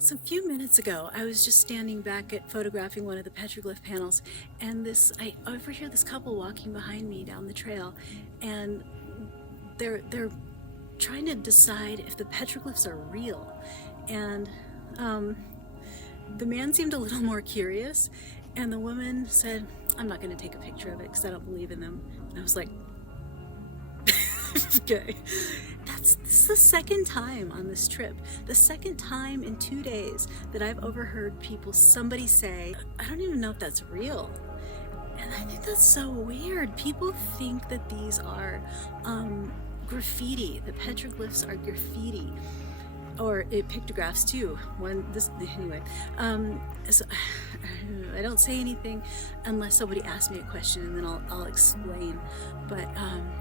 So a few minutes ago, I was just standing back at photographing one of the petroglyph panels, and I overhear this couple walking behind me down the trail, and they're trying to decide if the petroglyphs are real. And the man seemed a little more curious, and the woman said, "I'm not going to take a picture of it because I don't believe in them." And I was like, okay. This is the second time on this trip, the second time in 2 days that I've overheard somebody say, "I don't even know if that's real." And I think that's so weird. People think that these are graffiti. The petroglyphs are graffiti, or pictographs too. Anyway. So I don't say anything unless somebody asks me a question, and then I'll explain. But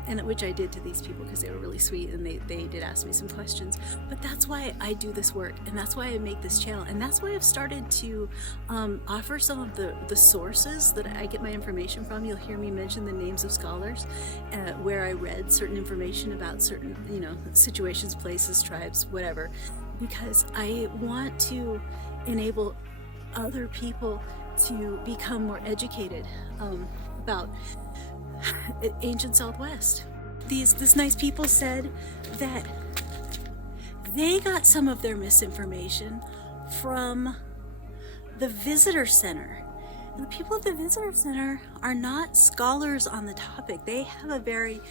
and which I did to these people because they were really sweet, and they did ask me some questions. But that's why I do this work, and that's why I make this channel, and that's why I've started to offer some of the sources that I get my information from. You'll hear me mention the names of scholars where I read certain information about certain situations, places, tribes, whatever, because I want to enable other people to become more educated about ancient Southwest. This nice people said that they got some of their misinformation from the visitor center. And the people at the visitor center are not scholars on the topic. They have a very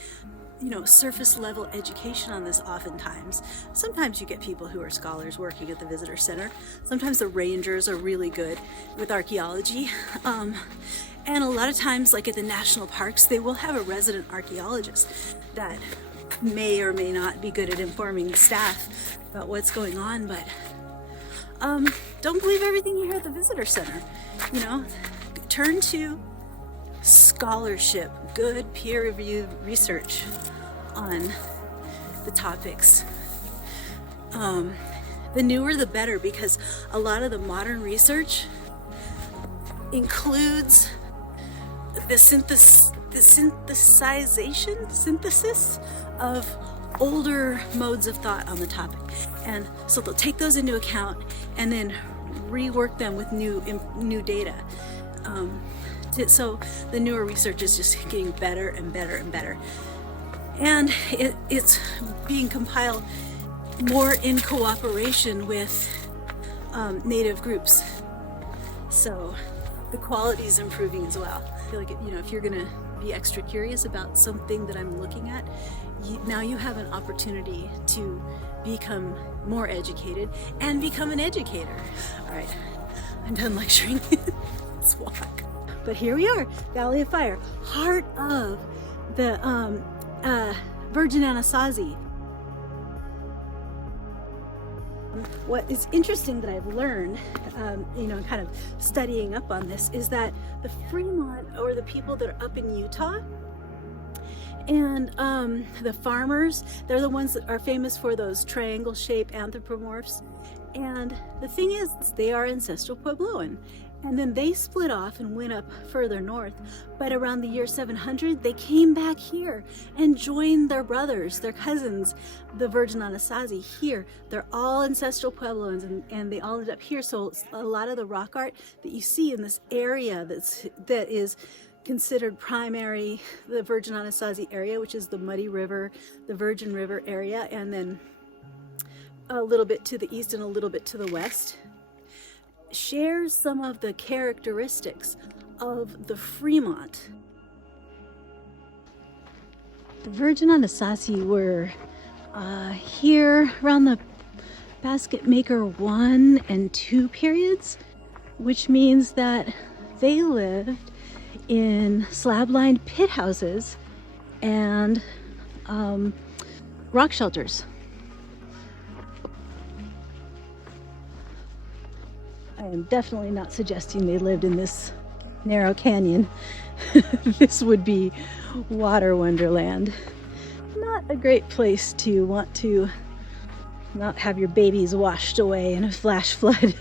surface level education on this oftentimes. Sometimes you get people who are scholars working at the visitor center. Sometimes the rangers are really good with archaeology. And a lot of times, like at the national parks, they will have a resident archaeologist that may or may not be good at informing the staff about what's going on, but don't believe everything you hear at the visitor center. Turn to scholarship, good peer-reviewed research on the topics. The newer the better, because a lot of the modern research includes the synthesis of older modes of thought on the topic, and so they'll take those into account and then rework them with new data. So the newer research is just getting better and better and better, and it's being compiled more in cooperation with Native groups, so the quality is improving as well. I feel like if you're gonna be extra curious about something that I'm looking at, now you have an opportunity to become more educated and become an educator. All right, I'm done lecturing. Let's walk. But here we are, Valley of Fire, heart of the Virgin Anasazi. What is interesting that I've learned, kind of studying up on this, is that the Fremont, or the people that are up in Utah, and the farmers, they're the ones that are famous for those triangle-shaped anthropomorphs. And the thing is, they are ancestral Puebloan. And then they split off and went up further north. But around the year 700, they came back here and joined their brothers, their cousins, the Virgin Anasazi here. They're all ancestral Puebloans, and they all ended up here. So a lot of the rock art that you see in this area that is considered primary, the Virgin Anasazi area, which is the Muddy River, the Virgin River area, and then a little bit to the east and a little bit to the west, shares some of the characteristics of the Fremont. The Virgin Anasazi were here around the Basket Maker 1 and 2 periods, which means that they lived in slab-lined pit houses and rock shelters. I am definitely not suggesting they lived in this narrow canyon. This would be water wonderland. Not a great place to want to not have your babies washed away in a flash flood.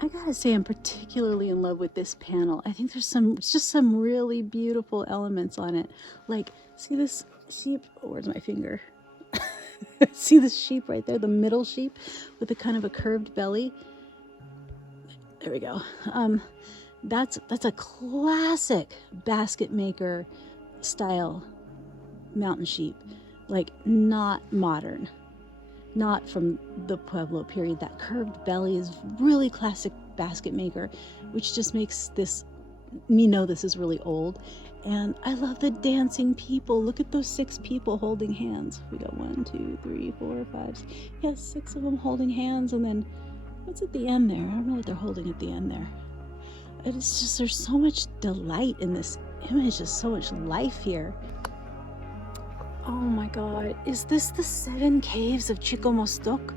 I gotta say, I'm particularly in love with this panel. I think there's just some really beautiful elements on it. Like, see this sheep? Oh, where's my finger? See this sheep right there, the middle sheep with a kind of a curved belly? There we go. That's a classic basket maker style mountain sheep, like not modern, not from the Pueblo period. That curved belly is really classic basket maker, which just makes me know this is really old. And I love the dancing people. Look at those 6 people holding hands. We got 1, 2, 3, 4, 5. Yes, 6 of them holding hands. And then what's at the end there? I don't know what they're holding at the end there. It's just, there's so much delight in this image. There's so much life here. Oh my God, is this the 7 caves of Chicomostoc?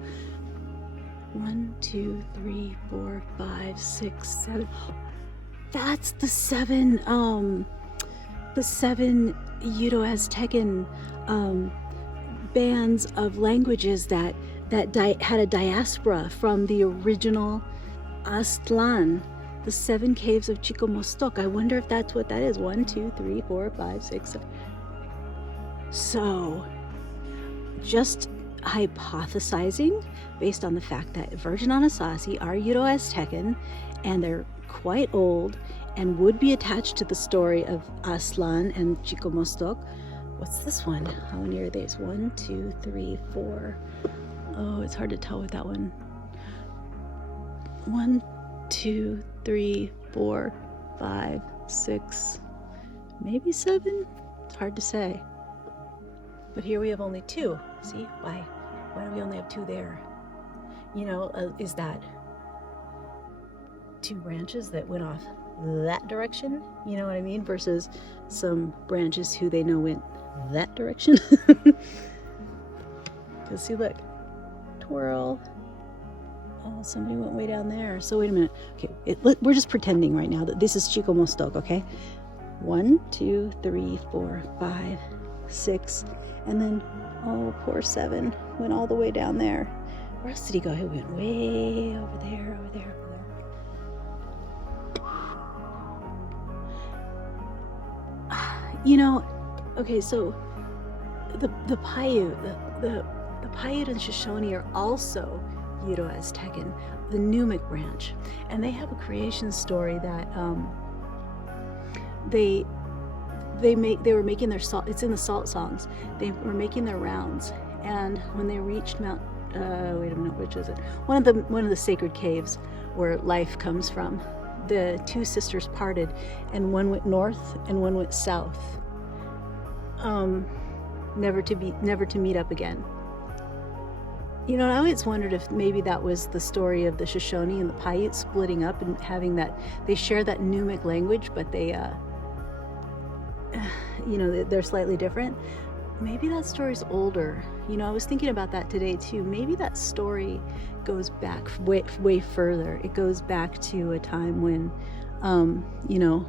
1, 2, 3, 4, 5, 6, 7. That's the 7 Uto-Aztecan bands of languages that had a diaspora from the original Aztlan. The 7 caves of Chicomostoc. I wonder if that's what that is. 1, 2, 3, 4, 5, 6, 7. So, just hypothesizing based on the fact that Virgin Anasazi are Uto-Aztecan and they're quite old and would be attached to the story of Aztlan and Chicomostoc. What's this one? How many are these? 1, 2, 3, 4. Oh, it's hard to tell with that one. 1, 2, 3, 4, 5, 6, maybe 7. It's hard to say. But here we have only 2. See, why do we only have 2 there? You know, is that 2 branches that went off that direction? You know what I mean? Versus some branches who they know went that direction. Because see, look, twirl. Oh, somebody went way down there. So wait a minute. Okay, we're just pretending right now that this is Chicomostoc, okay? 1, 2, 3, 4, 5, 6, and then, oh, poor 7 went all the way down there. Where else did he go? He went way over there, over there, over there. You know, okay, so the Paiute, the Paiute and Shoshone are also Uto-Aztecan, the Numic branch, and they have a creation story that they were making their salt. It's in the salt songs. They were making their rounds, and when they reached Mount, wait a minute, which is it? One of the sacred caves where life comes from. The 2 sisters parted, and one went north and one went south, never to meet up again. You know, I always wondered if maybe that was the story of the Shoshone and the Paiute splitting up and having that, they share that Numic language, but they, you know, they're slightly different. Maybe that story's older. You know, I was thinking about that today too. Maybe that story goes back way further. It goes back to a time when, you know,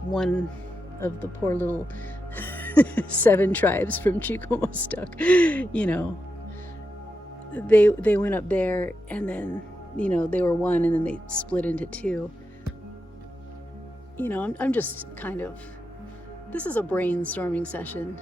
one of the poor little 7 tribes from Chicomostoc, you know, they went up there, and then, you know, they were one, and then they split into 2. You know, I'm just kind of, this is a brainstorming session.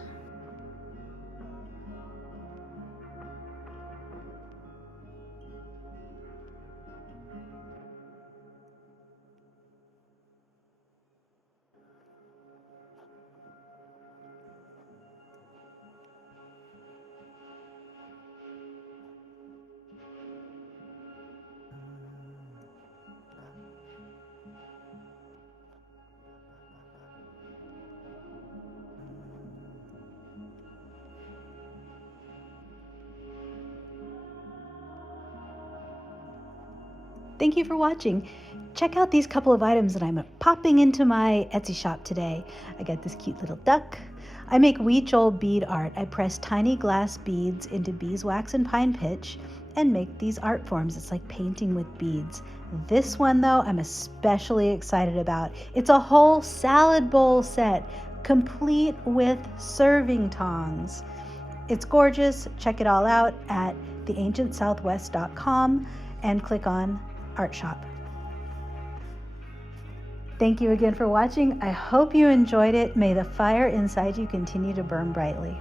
Thank you for watching. Check out these couple of items that I'm popping into my Etsy shop today. I got this cute little duck. I make Huichol bead art. I press tiny glass beads into beeswax and pine pitch and make these art forms. It's like painting with beads. This one though, I'm especially excited about. It's a whole salad bowl set, complete with serving tongs. It's gorgeous. Check it all out at theancientsouthwest.com and click on Art Shop. Thank you again for watching. I hope you enjoyed it. May the fire inside you continue to burn brightly.